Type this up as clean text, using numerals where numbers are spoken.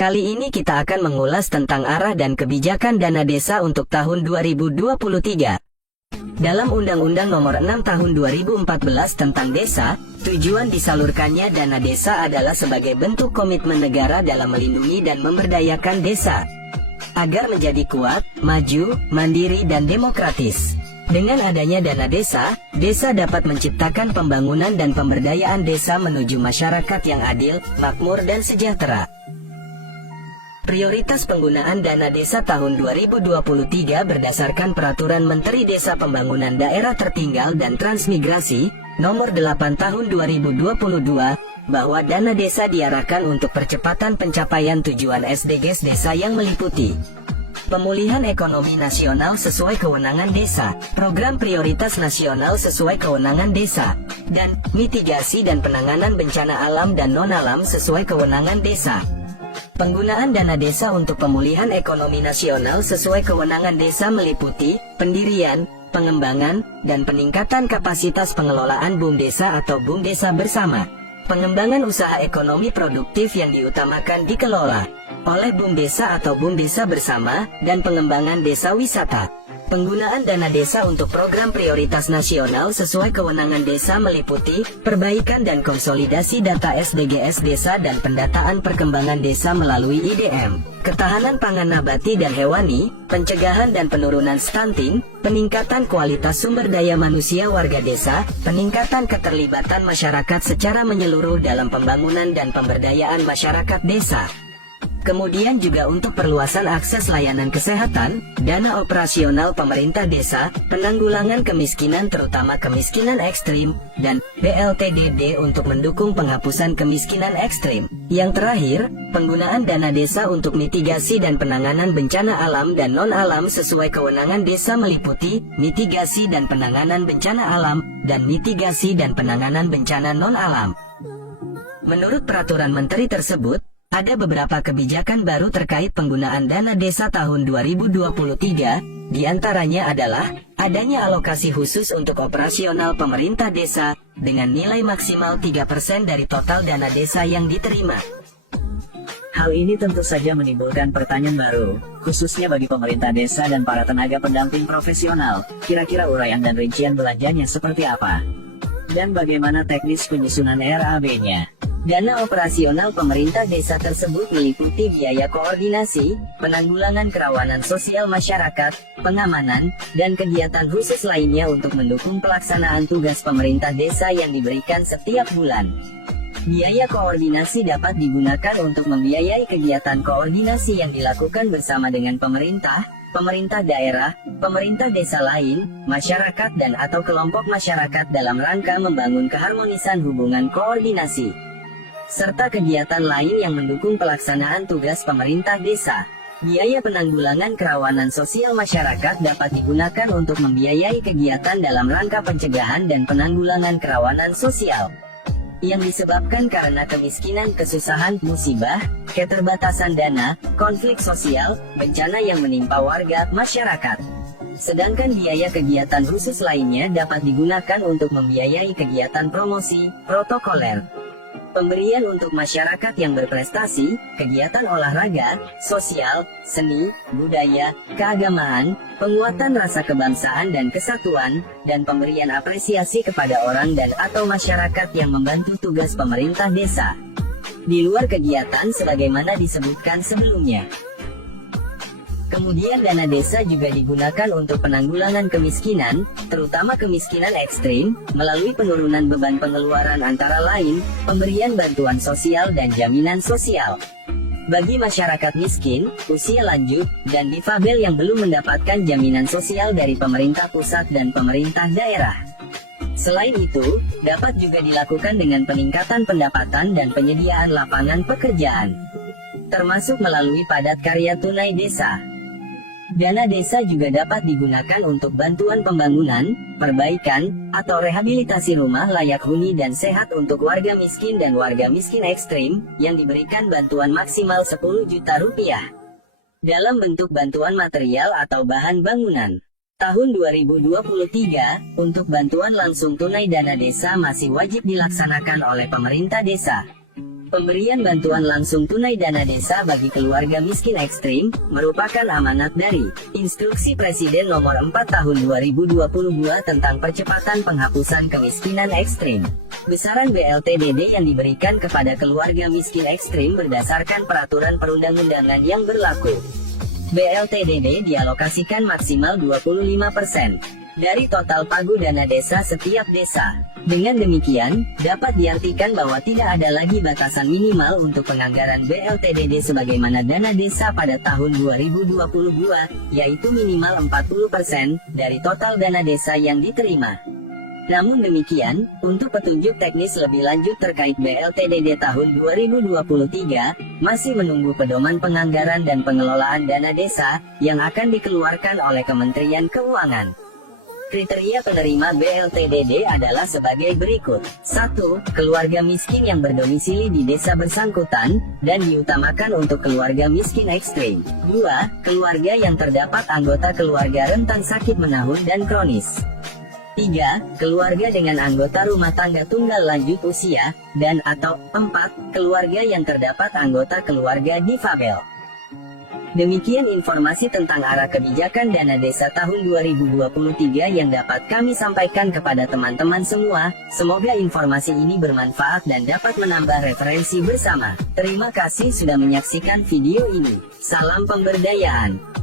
Kali ini kita akan mengulas tentang arah dan kebijakan dana desa untuk tahun 2023. Dalam Undang-Undang Nomor 6 Tahun 2014 tentang Desa, tujuan disalurkannya dana desa adalah sebagai bentuk komitmen negara dalam melindungi dan memberdayakan desa agar menjadi kuat, maju, mandiri dan demokratis. Dengan adanya dana desa, desa dapat menciptakan pembangunan dan pemberdayaan desa menuju masyarakat yang adil, makmur dan sejahtera. Prioritas penggunaan dana desa tahun 2023 berdasarkan Peraturan Menteri Desa Pembangunan Daerah Tertinggal dan Transmigrasi, Nomor 8 Tahun 2022, bahwa dana desa diarahkan untuk percepatan pencapaian tujuan SDGs desa yang meliputi pemulihan ekonomi nasional sesuai kewenangan desa, program prioritas nasional sesuai kewenangan desa, dan mitigasi dan penanganan bencana alam dan non-alam sesuai kewenangan desa. Penggunaan dana desa untuk pemulihan ekonomi nasional sesuai kewenangan desa meliputi pendirian, pengembangan, dan peningkatan kapasitas pengelolaan BUMDesa atau BUMDesa bersama, pengembangan usaha ekonomi produktif yang diutamakan dikelola oleh BUMDesa atau BUMDesa bersama, dan pengembangan desa wisata. Penggunaan dana desa untuk program prioritas nasional sesuai kewenangan desa meliputi perbaikan dan konsolidasi data SDGs desa dan pendataan perkembangan desa melalui IDM, ketahanan pangan nabati dan hewani, pencegahan dan penurunan stunting, peningkatan kualitas sumber daya manusia warga desa, peningkatan keterlibatan masyarakat secara menyeluruh dalam pembangunan dan pemberdayaan masyarakat desa. Kemudian juga untuk perluasan akses layanan kesehatan, dana operasional pemerintah desa, penanggulangan kemiskinan terutama kemiskinan ekstrim, dan BLTDD untuk mendukung penghapusan kemiskinan ekstrim. Yang terakhir, penggunaan dana desa untuk mitigasi dan penanganan bencana alam dan non-alam sesuai kewenangan desa meliputi mitigasi dan penanganan bencana alam, dan mitigasi dan penanganan bencana non-alam. Menurut peraturan menteri tersebut, ada beberapa kebijakan baru terkait penggunaan dana desa tahun 2023, diantaranya adalah adanya alokasi khusus untuk operasional pemerintah desa dengan nilai maksimal 3% dari total dana desa yang diterima. Hal ini tentu saja menimbulkan pertanyaan baru, khususnya bagi pemerintah desa dan para tenaga pendamping profesional. Kira-kira uraian dan rincian belanjanya seperti apa? Dan bagaimana teknis penyusunan RAB-nya? Dana operasional pemerintah desa tersebut meliputi biaya koordinasi, penanggulangan kerawanan sosial masyarakat, pengamanan, dan kegiatan khusus lainnya untuk mendukung pelaksanaan tugas pemerintah desa yang diberikan setiap bulan. Biaya koordinasi dapat digunakan untuk membiayai kegiatan koordinasi yang dilakukan bersama dengan pemerintah daerah, pemerintah desa lain, masyarakat dan atau kelompok masyarakat dalam rangka membangun keharmonisan hubungan koordinasi, serta kegiatan lain yang mendukung pelaksanaan tugas pemerintah desa. Biaya penanggulangan kerawanan sosial masyarakat dapat digunakan untuk membiayai kegiatan dalam rangka pencegahan dan penanggulangan kerawanan sosial yang disebabkan karena kemiskinan, kesusahan, musibah, keterbatasan dana, konflik sosial, bencana yang menimpa warga, masyarakat. Sedangkan biaya kegiatan khusus lainnya dapat digunakan untuk membiayai kegiatan promosi, protokoler, pemberian untuk masyarakat yang berprestasi, kegiatan olahraga, sosial, seni, budaya, keagamaan, penguatan rasa kebangsaan dan kesatuan, dan pemberian apresiasi kepada orang dan atau masyarakat yang membantu tugas pemerintah desa di luar kegiatan sebagaimana disebutkan sebelumnya. Kemudian dana desa juga digunakan untuk penanggulangan kemiskinan, terutama kemiskinan ekstrim, melalui penurunan beban pengeluaran antara lain, pemberian bantuan sosial dan jaminan sosial bagi masyarakat miskin, usia lanjut, dan difabel yang belum mendapatkan jaminan sosial dari pemerintah pusat dan pemerintah daerah. Selain itu, dapat juga dilakukan dengan peningkatan pendapatan dan penyediaan lapangan pekerjaan, termasuk melalui padat karya tunai desa. Dana desa juga dapat digunakan untuk bantuan pembangunan, perbaikan, atau rehabilitasi rumah layak huni dan sehat untuk warga miskin dan warga miskin ekstrim, yang diberikan bantuan maksimal 10 juta rupiah dalam bentuk bantuan material atau bahan bangunan. Tahun 2023, untuk bantuan langsung tunai dana desa masih wajib dilaksanakan oleh pemerintah desa. Pemberian bantuan langsung tunai dana desa bagi keluarga miskin ekstrim merupakan amanat dari Instruksi Presiden Nomor 4 Tahun 2022 tentang percepatan penghapusan kemiskinan ekstrim. Besaran BLT-DD yang diberikan kepada keluarga miskin ekstrim berdasarkan peraturan perundang-undangan yang berlaku. BLT-DD dialokasikan maksimal 25% dari total pagu dana desa setiap desa. Dengan demikian, dapat diartikan bahwa tidak ada lagi batasan minimal untuk penganggaran BLT-DD sebagaimana dana desa pada tahun 2022, yaitu minimal 40% dari total dana desa yang diterima. Namun demikian, untuk petunjuk teknis lebih lanjut terkait BLT-DD tahun 2023, masih menunggu pedoman penganggaran dan pengelolaan dana desa yang akan dikeluarkan oleh Kementerian Keuangan. Kriteria penerima BLT-DD adalah sebagai berikut. 1. Keluarga miskin yang berdomisili di desa bersangkutan, dan diutamakan untuk keluarga miskin ekstrim. 2. Keluarga yang terdapat anggota keluarga rentan sakit menahun dan kronis. 3. Keluarga dengan anggota rumah tangga tunggal lanjut usia, dan atau 4. Keluarga yang terdapat anggota keluarga difabel. Demikian informasi tentang arah kebijakan dana desa tahun 2023 yang dapat kami sampaikan kepada teman-teman semua. Semoga informasi ini bermanfaat dan dapat menambah referensi bersama. Terima kasih sudah menyaksikan video ini. Salam pemberdayaan.